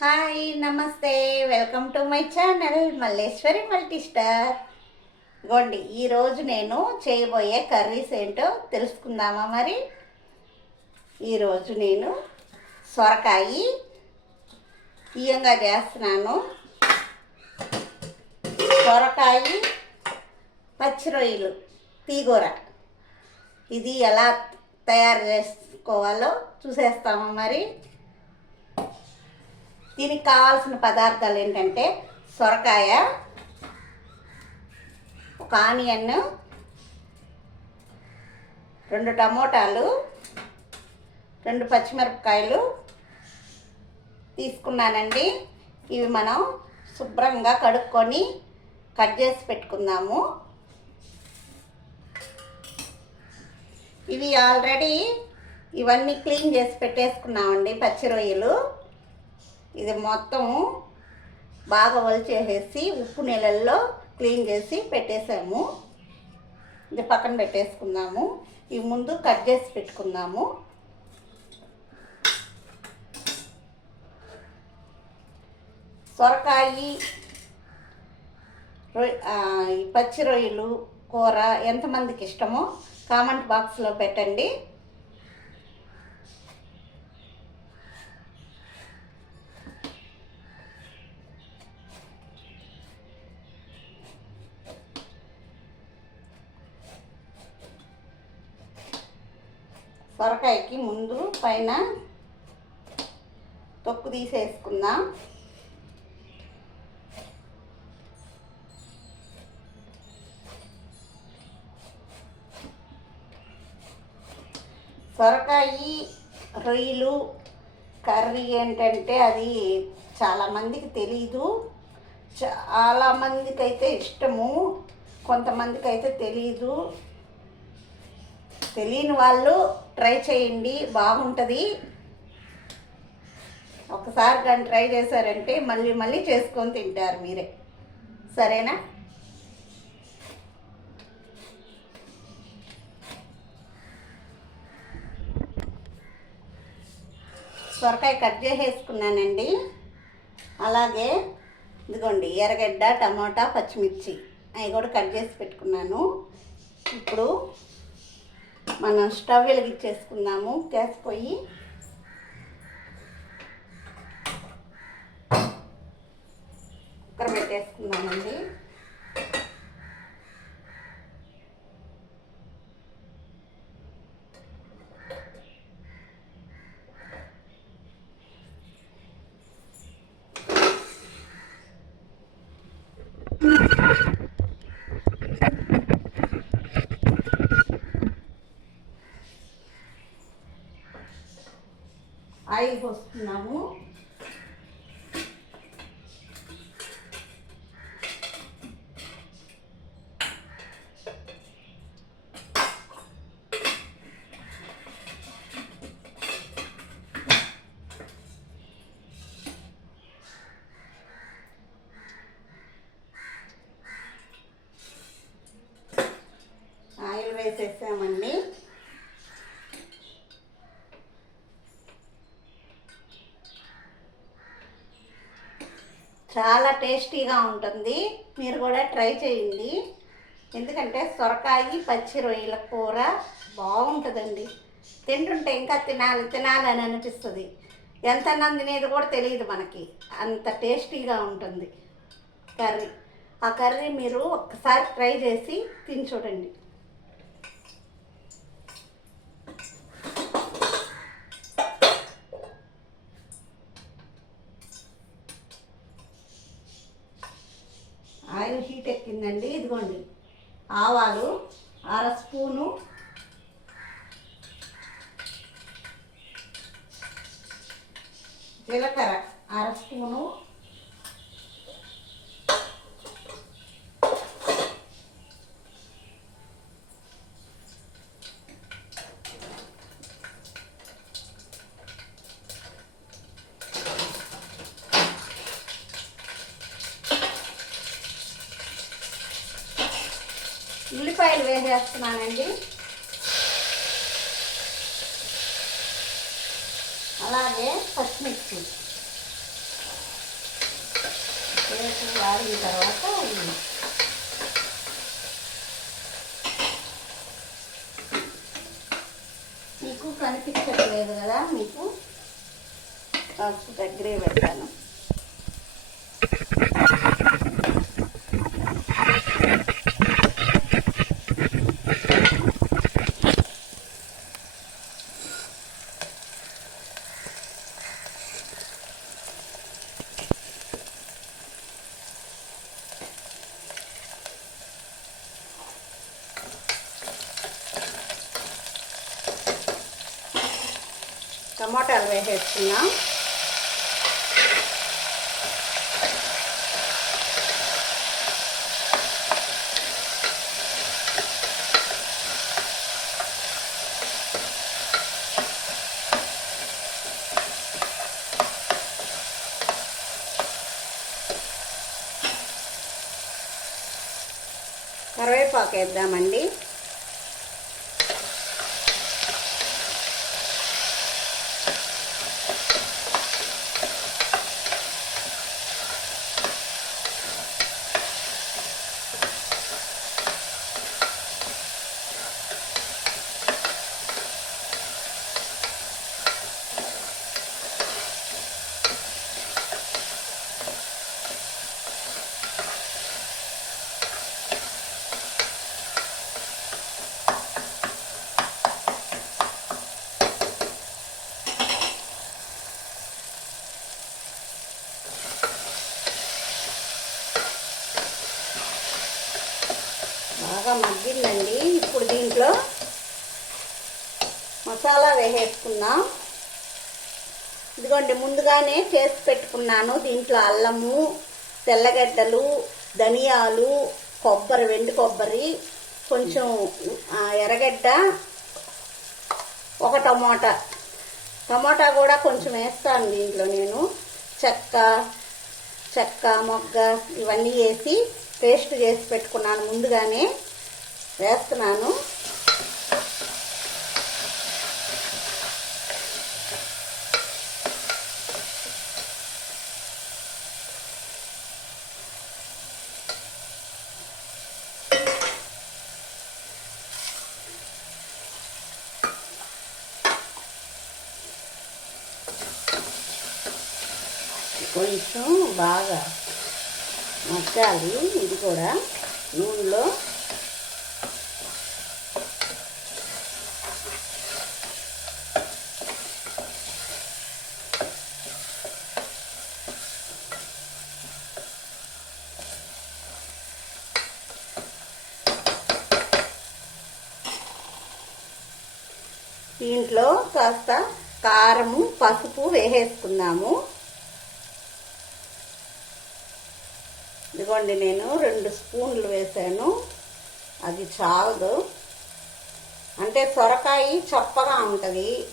Hi నమస్తే. Welcome to my channel Malleswari multi star ఇగోండి ఈరోజు నేను చేయబోయే కర్రీస్ ఏంటో తెలుసుకుందామా మరి? ఈరోజు నేను సొరకాయ తీయంగా చేస్తున్నాను. సొరకాయ పచ్చి రొయ్యలు తీగూర. ఇది ఎలా తయారు చేసుకోవాలో చూసేస్తామా మరి? దీనికి కావాల్సిన పదార్థాలు ఏంటంటే సొరకాయ ఒక ఆనియన్ రెండు టమోటాలు రెండు పచ్చిమిరపకాయలు తీసుకున్నానండి. ఇవి మనం శుభ్రంగా కడుక్కొని కట్ చేసి పెట్టుకుందాము. ఇవి ఆల్రెడీ ఇవన్నీ క్లీన్ చేసి పెట్టేసుకున్నామండి పచ్చి రొయ్యలు. ఇది మొత్తం బాగా వలిచేసేసి ఉప్పు నీళ్ళల్లో క్లీన్ చేసి పెట్టేసాము. ఇది పక్కన పెట్టేసుకున్నాము ఇవి ముందు కట్ చేసి పెట్టుకుందాము. సొరకాయ రొయ్య పచ్చి రొయ్యలు కూర ఎంతమందికి ఇష్టమో కామెంట్ బాక్స్లో పెట్టండి. సొరకాయకి ముందు పైన తొక్కు తీసేసుకుందాం. సొరకాయ రొయ్యలు కర్రీ ఏంటంటే అది చాలామందికి తెలీదు. చాలామందికి అయితే ఇష్టము కొంతమందికి అయితే తెలీదు. తెలియని వాళ్ళు ట్రై చేయండి బాగుంటుంది. ఒకసారి కానీ ట్రై చేశారంటే మళ్ళీ మళ్ళీ చేసుకొని తింటారు మీరే. సరేనా? సొరకాయ కట్ చేసేసుకున్నానండి. అలాగే ఇదిగోండి ఎర్రగడ్డ టమాటా పచ్చిమిర్చి. అవి కూడా కట్ చేసి పెట్టుకున్నాను. ఇప్పుడు మనం స్టవ్ వెలిగించేసుకుందాము. గ్యాస్ పొయ్యి కుక్కర్ పెట్టేసుకుందామండి. ఆయిల్ పోస్తున్నాము ఆయిల్ వేసేసామండి. చాలా టేస్టీగా ఉంటుంది. మీరు కూడా ట్రై చేయండి. ఎందుకంటే సొరకాయ పచ్చి రొయ్యల కూర బాగుంటుందండి. తింటుంటే ఇంకా తినాలి తినాలని అనిపిస్తుంది. ఎంత నందినేది కూడా తెలియదు మనకి. అంత టేస్టీగా ఉంటుంది కర్రీ. ఆ కర్రీ మీరు ఒక్కసారి ట్రై చేసి తిని చూడండి. ఇదిగోండి. ఆవాలు అర స్పూను జీలకర్ర అర స్పూను అలాగే పచ్చిమిర్చి వేసి వాడిన తర్వాత మీకు కనిపించట్లేదు కదా మీకు? దగ్గరే పెట్టాను. టమాటాలు వేసేసుకున్నాం కరివేపాకు వేద్దామండి బాగా మగ్గిందండి ఇప్పుడు దీంట్లో మసాలా వేసుకుందాం ఇదిగోండి ముందుగానే చేసి పెట్టుకున్నాను. దీంట్లో అల్లము తెల్లగడ్డలు ధనియాలు కొబ్బరి వెండి కొబ్బరి కొంచెం ఎర్రగడ్డ ఒక టమోటా. టమోటా కూడా కొంచెం వేస్తాను దీంట్లో నేను. చెక్క చెక్క మొగ్గ ఇవన్నీ వేసి పేస్ట్ చేసి పెట్టుకున్నాను. ముందుగానే వేస్తున్నాను. కొంచెం బాగా మగ్గాలి ఇది కూడా నూనెలో. దీంట్లో కాస్త కారము పసుపు వేసేసుకున్నాము ఇదిగోండి నేను రెండు స్పూన్లు వేసాను. అది చాలదు. అంటే సొరకాయ చప్పగా ఉంటుంది.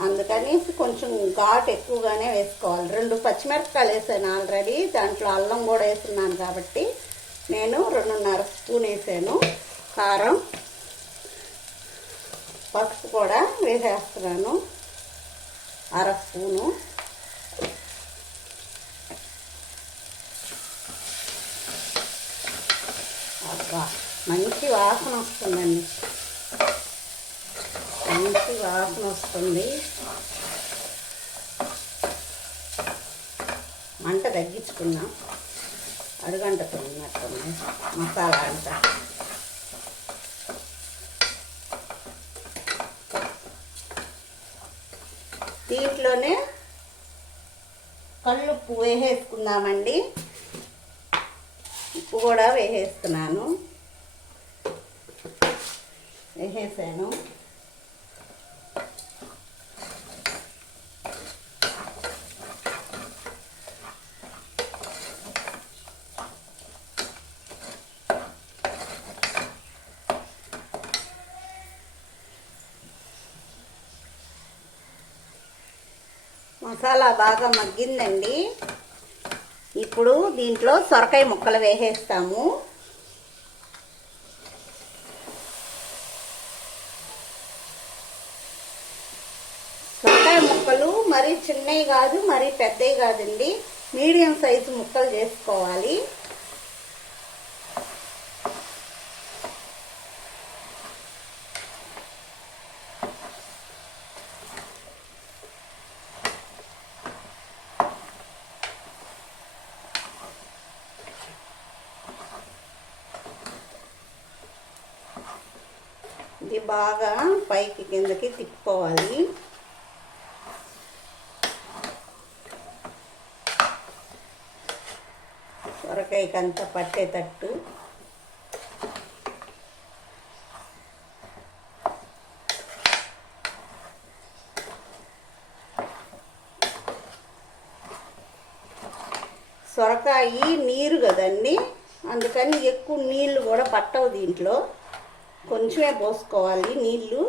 అందుకని కొంచెం ఘాట్ ఎక్కువగానే వేసుకోవాలి. రెండు పచ్చిమిరపకాయలు వేసాను ఆల్రెడీ. దాంట్లో అల్లం కూడా వేస్తున్నాను కాబట్టి నేను రెండున్నర స్పూన్ వేసాను. కారం పసుపు కూడా వేసేస్తున్నాను. అర స్పూను. మంచి వాసన వస్తుందండి. మంచి వాసన వస్తుంది. మంట తగ్గించుకున్నాం అడుగంట తిన్నట్టుంది మసాలా అంతా. దీంట్లోనే కళ్ళుప్పు వేసేసుకుందామండి. కూడా వేసేస్తున్నాను. వేసేసాను. మసాలా బాగా మగ్గిందండి. ఇప్పుడు దీంట్లో సొరకాయ ముక్కలు వేసేస్తాము. సొరకాయ ముక్కలు మరీ చిన్నవి కాదు మరీ పెద్దవి కాదండి. మీడియం సైజు ముక్కలు చేసుకోవాలి ఇది బాగా పైకి కిందకి తిప్పుకోవాలి సొరకాయకి పట్టేటట్టు. సొరకాయ నీరు కదండి అందుకని ఎక్కువ నీళ్ళు కూడా పట్టవు దీంట్లో. కొంచెమే పోసుకోవాలి నీళ్ళు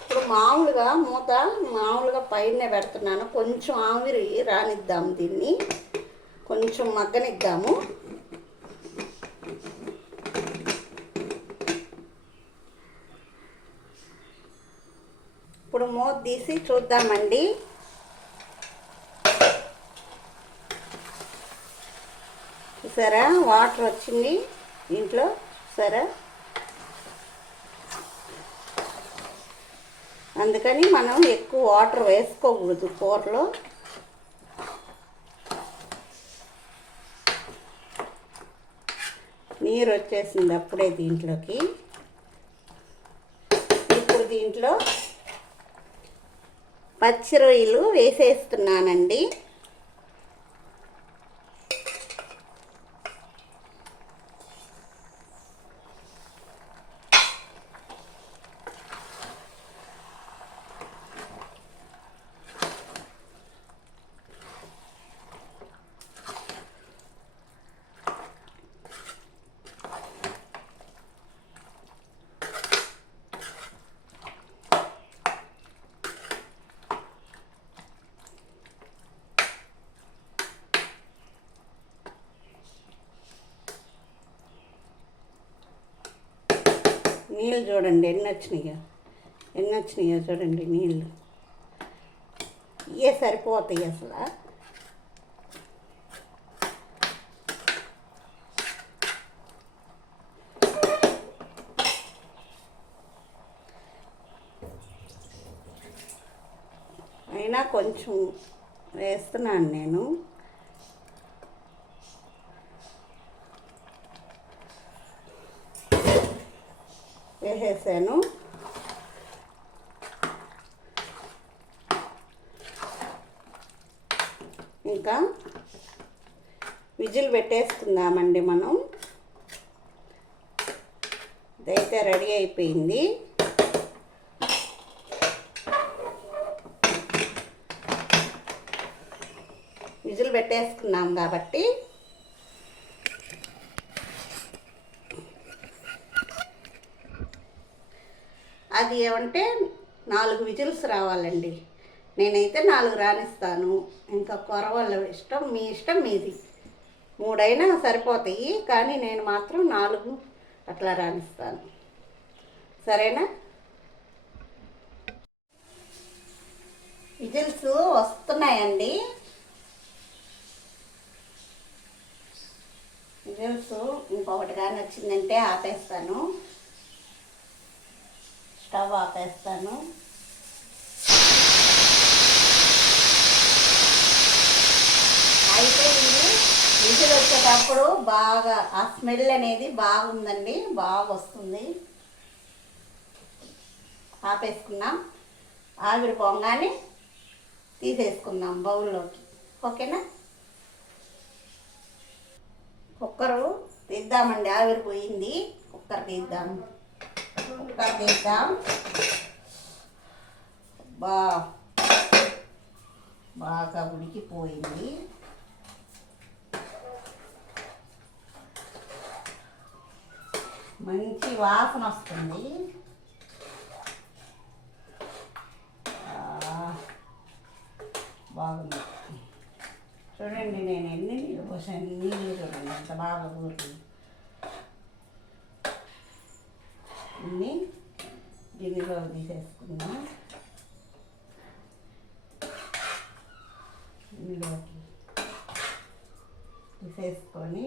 ఇప్పుడు మామూలుగా మూత మామూలుగా పైన పెడుతున్నాను. కొంచెం ఆవిరి రానిద్దాం దీన్ని. కొంచెం మగ్గనిద్దాము. ఇప్పుడు మూత తీసి చూద్దామండి. చూసారా? వాటర్ వచ్చింది. దీంట్లో సరే అందుకని మనం ఎక్కువ వాటర్ వేసుకోకూడదు కూరలో. నీరు వచ్చేసింది అప్పుడే దీంట్లోకి. ఇప్పుడు దీంట్లో పచ్చి రొయ్యలు వేసేస్తున్నానండి. నీళ్ళు చూడండి ఎన్ని వచ్చినాయో? ఎన్ని వచ్చినాయో చూడండి నీళ్ళు. ఇవే సరిపోతాయి అసలు. అయినా కొంచెం వేస్తున్నాను నేను. వేసేసాను ఇంకా విజిల్ పెట్టేసుకుందామండి మనం. ఇదైతే రెడీ అయిపోయింది. విజిల్ పెట్టేసుకున్నాం కాబట్టి అది ఏమంటే నాలుగు విజిల్స్ రావాలండి. నేనైతే నాలుగు రానిస్తాను. ఇంకా కొరవల ఇష్టం మీ ఇష్టం మీది. మూడైనా సరిపోతాయి కానీ నేను మాత్రం నాలుగు అట్లా రాణిస్తాను సరేనా? విజిల్స్ వస్తున్నాయండి. విజిల్స్ ఇంకొకటి కానీ వచ్చిందంటే ఆపేస్తాను. స్టవ్ ఆపేస్తాను. అయితే ఇది విజిల్ వచ్చేటప్పుడు బాగా ఆ స్మెల్ అనేది బాగుందండి బాగా వస్తుంది. ఆపేసుకున్నాం ఆవిరి పొంగానే తీసేసుకుందాం బౌల్లోకి. ఓకేనా? కుక్కరు తీద్దామండి ఆవిరి పోయింది. కుక్కర్ తీద్దాం. కుక్కర్ బా. బాగా ఉడికిపోయింది. మంచి వాసన వస్తుంది. బాగుంది. చూడండి నేను ఎన్ని నీళ్ళు పోసాను. నీళ్ళు చూడండి అంత బాగా ఊరుకుంది గిన్నెలో ఇందులోకి తీసేసుకొని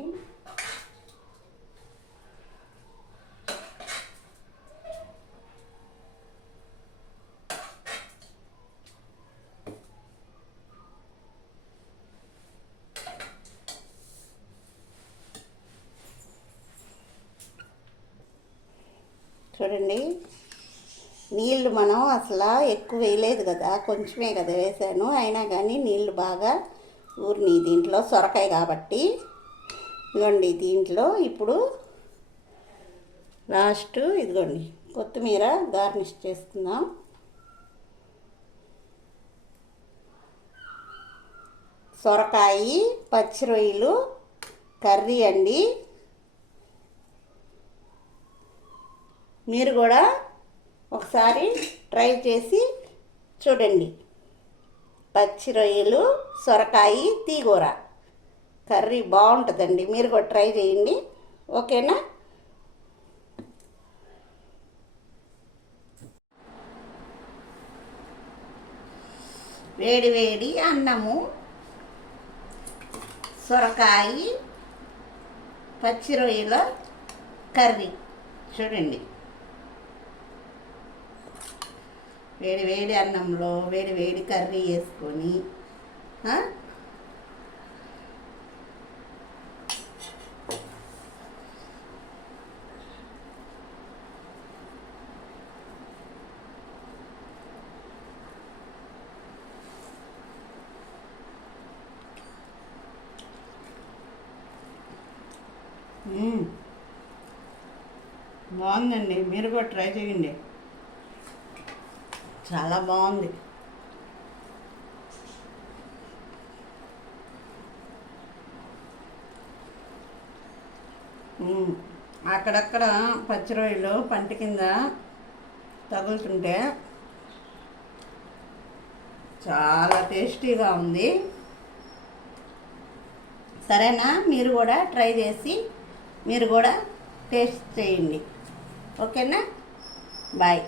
చూడండి. నీళ్ళు మనం అసలు ఎక్కువ వేయలేదు కదా కొంచెమే కదా వేసాను. అయినా కానీ నీళ్ళు బాగా ఊరిని దీంట్లో సొరకాయ కాబట్టి. ఇదిగోండి దీంట్లో ఇప్పుడు లాస్ట్ ఇదిగోండి కొత్తిమీర గార్నిష్ చేసుకుందాం సొరకాయ పచ్చి రొయ్యలు కర్రీ అండి. మీరు కూడా ఒకసారి ట్రై చేసి చూడండి. పచ్చి రొయ్యలు సొరకాయ తీగూర. కర్రీ బాగుంటుందండి. మీరు కూడా ట్రై చేయండి. ఓకేనా? వేడి వేడి అన్నము సొరకాయ పచ్చి రొయ్యల కర్రీ. చూడండి. వేడి వేడి అన్నంలో వేడి వేడి కర్రీ వేసుకొని బాగుందండి. మీరు కూడా ట్రై చేయండి. చాలా బాగుంది. అక్కడక్కడ పచ్చి రొయ్యలు పంట కింద తగులుతుంటే చాలా టేస్టీగా ఉంది. సరేనా? మీరు కూడా ట్రై చేసి మీరు కూడా టేస్ట్ చేయండి. ఓకేనా? బాయ్.